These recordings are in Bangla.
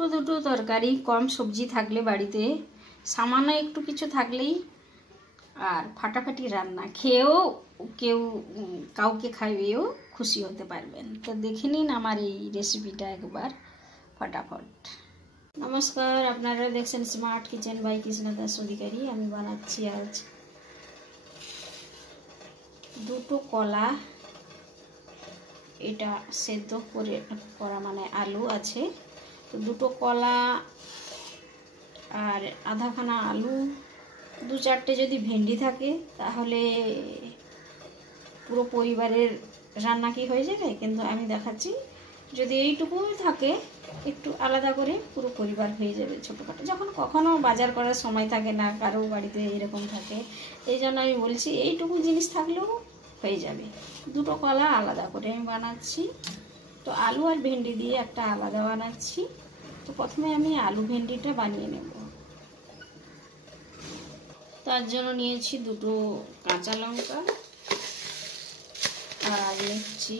দুটো দুটো তরকারি, কম সবজি থাকলে বাড়িতে সামান্য একটু কিছু থাকলেই আর ফাটাফাটি রান্না, খেয়েও কেউ কাউকে খাইয়েও খুশি হতে পারবেন। তো দেখে নিন আমার এই রেসিপিটা একবার ফটাফট। নমস্কার, আপনারা দেখছেন smart kitchen by Krishna Das Adhikari. আমি বানাচ্ছি আজ দুটো কলা, এটা সেদ্ধ করে করা মানে আলু আছে, তো দুটো কলা আর আধাখানা আলু, দু চারটে যদি ভেন্ডি থাকে তাহলে পুরো পরিবারের রান্না কি হয়ে যাবে। কিন্তু আমি দেখাচ্ছি যদি এইটুকু থাকে একটু আলাদা করে পুরো পরিবার হয়ে যাবে ছোটোখাটো। যখন কখনো বাজার করার সময় থাকে না, কারো বাড়িতে এরকম থাকে, এই জন্য আমি বলছি এইটুকু জিনিস থাকলেও হয়ে যাবে। দুটো কলা আলাদা করে আমি বানাচ্ছি, তো আলু আর ভেন্ডি দিয়ে একটা আলাদা বানাচ্ছি। তো প্রথমে আমি আলু ভেন্ডিটা বানিয়ে নেব। তার জন্য নিয়েছি দুটো কাঁচা লঙ্কা আর নিচ্ছি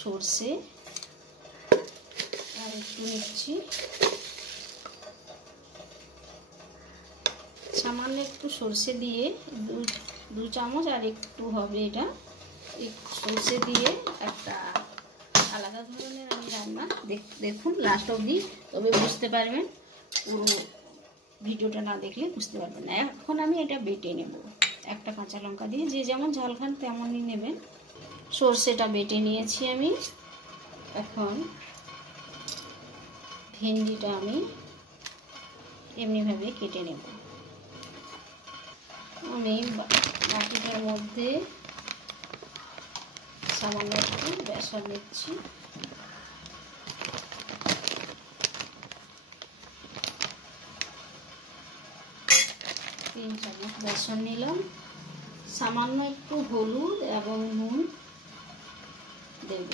সর্ষে, আর একটু নিচ্ছি সামান্য একটু সর্ষে দিয়ে দু চামচ, আর একটু হবে এটা সর্ষে দিয়ে একটা আলাদা ধরনের আমি রান্না। দেখুন লাস্ট অবধি, তবে বুঝতে পারবেন, পুরো ভিডিওটা না দেখলে বুঝতে পারবেন না। এখন আমি এটা বেটে নেব একটা কাঁচা লঙ্কা দিয়ে, যে যেমন ঝাল খান তেমনই নেবেন। সর্ষেটা বেটে নিয়েছি আমি। এখন ভেন্ডিটা আমি এমনিভাবে কেটে নেব। আমি বাটিটার মধ্যে সামান্য একটু বেসন নিচ্ছি, তিন চামচ বেসন নিলাম, সামান্য একটু হলুদ এবং নুন দেব,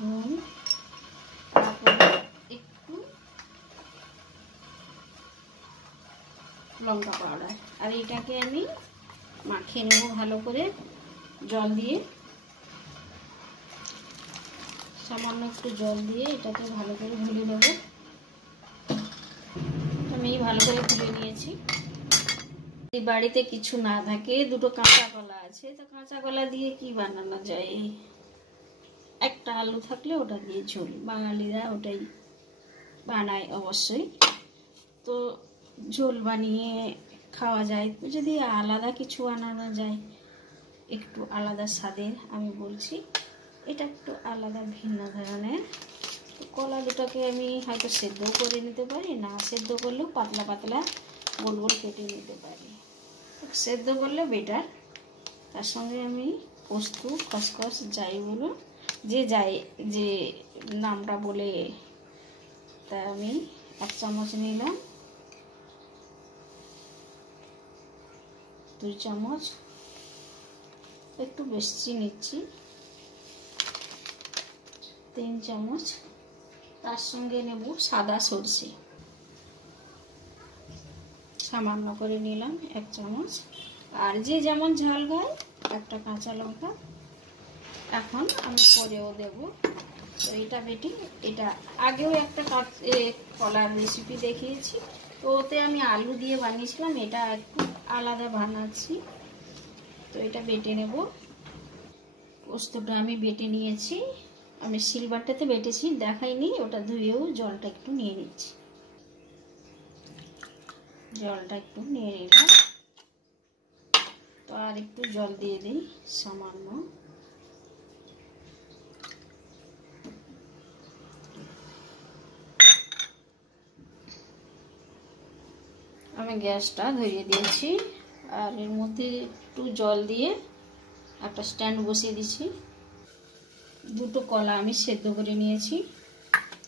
নুন, তারপরে একটু লঙ্কা পাউডার, আর এটাকে আমি মাখিয়ে নেব ভালো করে জল দিয়ে। সামান্য একটু জল দিয়ে এটাকে ভালো করে গুলে নেব। আমি ভালো করে গুলে নিয়েছি। যদি বাড়িতে কিছু না থাকে, দুটো কাঁচা কলা আছে, তো কাঁচা কলা দিয়ে কি বানানো যায়, একটা আলু থাকলে ওটা দিয়ে ঝোল, বাঙালিরা ওটাই বানায় অবশ্যই। তো ঝোল বানিয়ে খাওয়া যায়। যদি আলাদা কিছু বানানো যায় একটু আলাদা স্বাদের, আমি বলছি এটা একটু আলাদা ভিন্ন ধরনের। কলা দুটাকে আমি হয়তো সেদ্ধ করে নিতে পারি, না সেদ্ধ করলেও পাতলা পাতলা গোল গোল কেটে নিতে পারি, সেদ্ধ করলে বেটার। তার সঙ্গে আমি পোস্ত, খসখস যাই বলো, যে নামটা বলে, তা আমি 1 চামচ নিলাম, 2 চামচ, একটু বেশি নিচ্ছি, 3 চামচ। তার সঙ্গে নেব সাদা সরষে, সামান্য করে নিলাম 1 চামচ, আর যে যেমন ঝাল খায় একটা কাঁচা লঙ্কা। এখন আমি পরেও দেব। তো এটা বেটে, এটা আগেও একটা কলার রেসিপি দেখিয়েছি, তো ওতে আমি আলু দিয়ে বানিয়েছিলাম, এটা একটু আলাদা বানাচ্ছি। তো এটা বেটে নেব। পোস্তটা আমি বেটে নিয়েছি, আমি সিলবারটাতে বেটেছি, দেখাইনি, ওটা ধুয়েও জলটা একটু নিয়ে নিচ্ছি। জলটা একটু নিয়ে নিলাম, তো আর একটু জল দিয়ে দিই সামান্য। আমি গ্যাসটা ধরিয়ে দিয়েছি, আর এর মধ্যে একটু জল দিয়ে একটা স্ট্যান্ড বসিয়ে দিচ্ছি। দুটো কলা আমি সেদ্ধ করে নিয়েছি,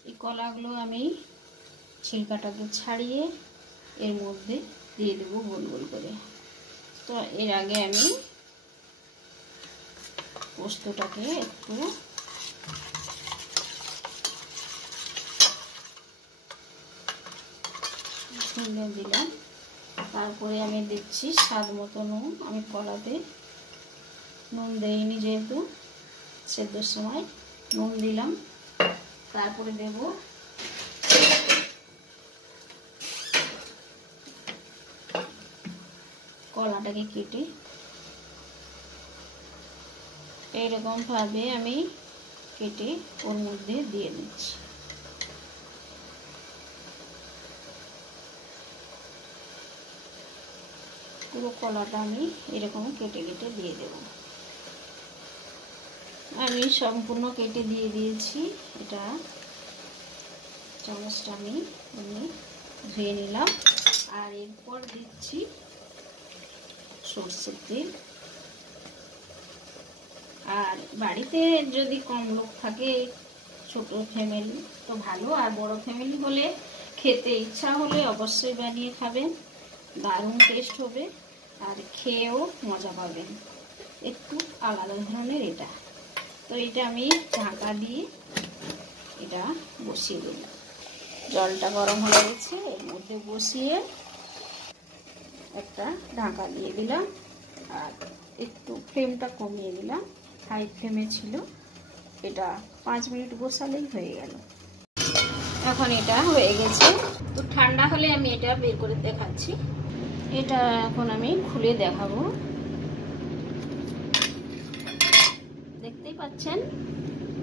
এই কলাগুলো আমি ছিলকাটাকে ছাড়িয়ে এর মধ্যে দিয়ে দেবো গোল গোল করে। তো এর আগে আমি পোস্তটাকে একটু ভেঙে দিলাম, তারপরে আমি দিচ্ছি স্বাদ মতো নুন। আমি কলাতে নুন দেইনি যেহেতু সেদ্ধর সময়, নুন দিলাম, তারপরে দেব কলাটাকে কেটে এইরকম ভাবে আমি কেটে ওর মধ্যে দিয়ে দিচ্ছি। পুরো কলাটা আমি এরকম কেটে কেটে দিয়ে দেব। আমি সম্পূর্ণ কেটে দিয়ে দিয়েছি। এটা চামচটা আমি ধুয়ে নিলাম। আর এরপর দিচ্ছি সরষের তেল। আর বাড়িতে যদি কম লোক থাকে, ছোট ফ্যামিলি তো ভালো, আর বড় ফ্যামিলি হলে খেতে ইচ্ছা হলে অবশ্যই বানিয়ে খাবেন, দারুণ টেস্ট হবে আর খেয়েও মজা পাবেন। একটু আলাদা ধরনের এটা। তো এটা আমি ঢাকা দিয়ে এটা বসিয়ে দিলাম। জলটা গরম হয়ে গেছে, এর মধ্যে বসিয়ে একটা ঢাকা দিয়ে দিলাম। আর একটু ফ্লেমটা কমিয়ে দিলাম, হাই ফ্লেমে ছিল। এটা 5 মিনিট বসালেই হয়ে গেল। এখন এটা হয়ে গেছে। তো ঠান্ডা হলে আমি এটা বের করে দেখাচ্ছি। এটা এখন আমি খুলে দেখাবো। দেখতেই পাচ্ছেন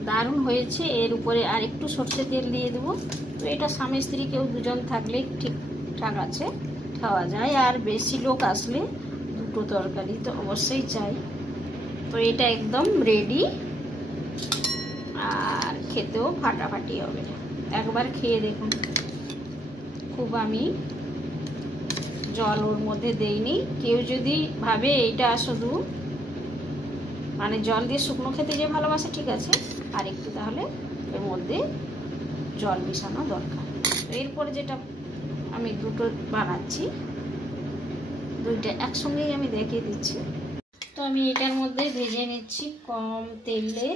দারুণ হয়েছে। এর উপরে আর একটু সরষে তেল দিয়ে দেবো। তো এটা স্বামী স্ত্রী কেউ দুজন থাকলে ঠিকঠাক আছে, খাওয়া যায়। আর বেশি লোক আসলে দুটো তরকারি তো অবশ্যই চাই। তো এটা একদম রেডি, আর খেতেও ফাটাফাটি হবে। একবার খেয়ে দেখুন। খুব আমি জল ওর মধ্যে দেইনি। কেউ যদি ভাবে এইটা শুধু মানে জল দিয়ে শুকনো খেতে যে ভালোবাসে, ঠিক আছে, আর একটু তাহলে এর মধ্যে জল মিশানো দরকার। এরপরে যেটা আমি দুটো বানাচ্ছি, দুইটা একসঙ্গেই আমি দেখিয়ে দিচ্ছি। তো আমি এটার মধ্যে ভেজে নিচ্ছি কম তেলে।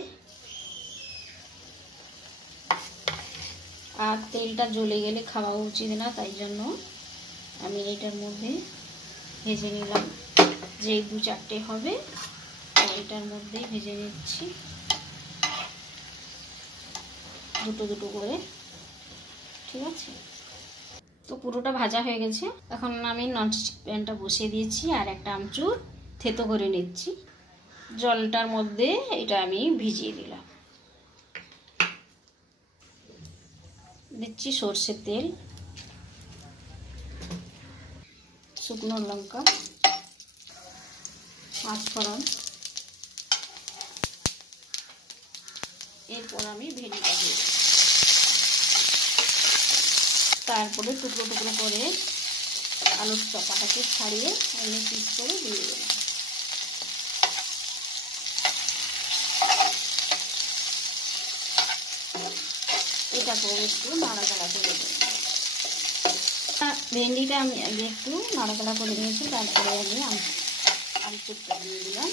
আর তেলটা জ্বলে গেলে খাওয়া উচিত না, তাই জন্য আমি এটার মধ্যে ভেজে নিলাম। যে 2-4টে হবে এটার মধ্যে ভেজে নিচ্ছি, দুটো দুটো করে, ঠিক আছে। তো পুরোটা ভাজা হয়ে গেছে। এখন আমি ননস্টিক প্যানটা বসিয়ে দিয়েছি আর একটা আমচুর থেতো করে নিচ্ছি। জলটার মধ্যে এটা আমি ভিজিয়ে দিলাম। দিচ্ছি সরষের তেল, শুকনো লঙ্কা, পাঁচফোড়ন। এরপর আমি ভেন্ডিটা দিয়ে দেব। তারপরে টুকরো টুকরো করে আলুর চপাটাকে ছাড়িয়ে এমনি পিস করে দিয়ে দিলাম। এটাকেও একটু নাড়াচাড়া করে দেব। ভেন্ডিটা আমি আগে একটু নাড়াচাড়া করে নিয়েছি, তারপরে আমি আমচুরটা দিয়ে দিলাম।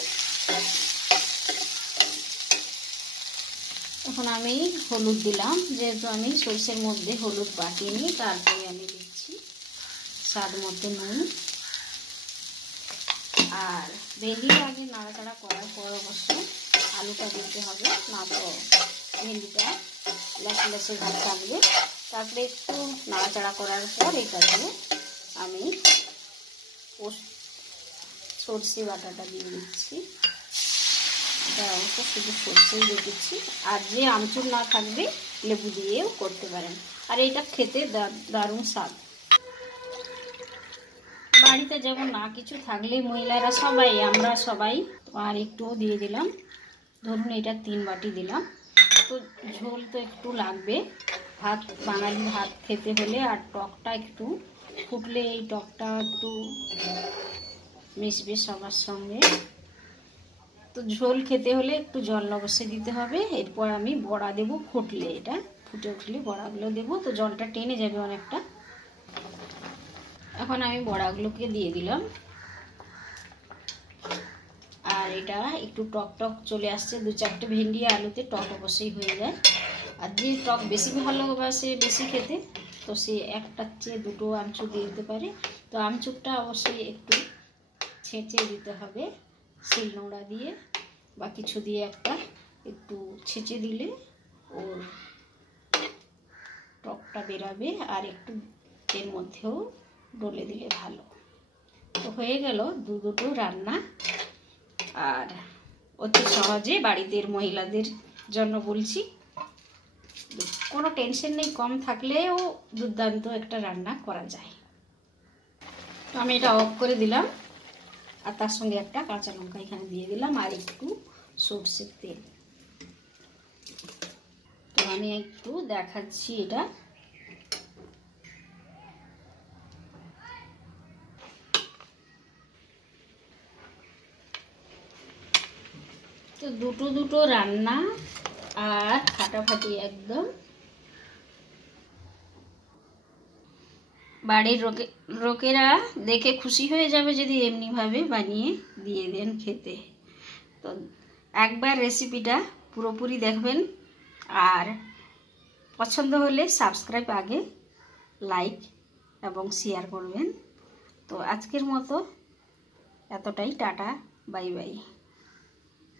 এখন আমি হলুদ দিলাম, যেহেতু আমি সরষের মধ্যে হলুদ বাটিনি। তারপরে আমি দিচ্ছি স্বাদ মতো নুন। আর ভেন্ডিটা আগে নাড়াচাড়া করার পর অবশ্য আলুটা দিতে হবে, না তো ভেন্ডিটা লাসে লাসে ভাব থাকবে। তারপরে একটু নাড়াচাড়া করার পর এটাতে আমি সরষে বাটাটা দিয়ে দিচ্ছি। এটা অবশ্য শুধু সরষেই দিচ্ছি। আর যে আমচুর না থাকবে লেবু দিয়েও করতে পারেন। আর এটা খেতে দারুণ স্বাদ। বাড়িতে যেমন না কিছু থাকলে মহিলারা সবাই, আমরা সবাই আর একটু দিয়ে দিলাম। ধরুন এটা 3 বাটি দিলাম। তো ঝোল তো একটু লাগবে, ভাত বাঙালি ভাত খেতে হলে। আর টকটা একটু ফুটলে এই টকটা একটু মিশবে সবার সঙ্গে। তো ঝোল খেতে হলে একটু জল অবশ্যই দিতে হবে। এরপর আমি বড়া দেব। ফুটলে এটা ফুটে উঠলে বড়াগুলো দেব, তো জলটা টেনে যাবে অনেকটা। এখন আমি বড়াগুলোকে দিয়ে দিলাম। আর এটা একটু টক টক চলে আসছে। 2-4টে ভেন্ডি আলুতে টক অবশ্যই হয়ে যায়। আর যে টক বেশি ভালোবাসে বেশি খেতে, তো সে একটার চেয়ে 2টো আমচুর দিয়ে দিতে পারে। তো আমচুরটা অবশ্যই একটু ছেঁচে দিতে হবে, শিল নোড়া দিয়ে বা কিছু দিয়ে একটু ছেঁচে দিলে ওর টকটা বেরাবে, আর একটু এর মধ্যেও ডলে দিলে ভালো। তো হয়ে গেল দুটো রান্না, আর অতি সহজে বাড়িতে মহিলাদের জন্য বলছি, কোনো টেনশন নেই, কম থাকলেও দুর্দান্ত একটা রান্না করা যায়। তো আমি এটা অফ করে দিলাম, আর তার সঙ্গে একটা কাঁচা লঙ্কা এখানে দিয়ে দিলাম, আর একটু সরষের তেল। তো আমি একটু দেখাচ্ছি এটা। তো দুটো রান্না আর ফাটাফাটি একদম। বাড়ির লোকেরা দেখে খুশি হয়ে যাবে যদি এমনিভাবে বানিয়ে দিয়ে দেন খেতে। তো একবার রেসিপিটা পুরোপুরি দেখবেন, আর পছন্দ হলে সাবস্ক্রাইব আগে, লাইক এবং শেয়ার করবেন। তো আজকের মতো এতটাই, টাটা, বাই বাই।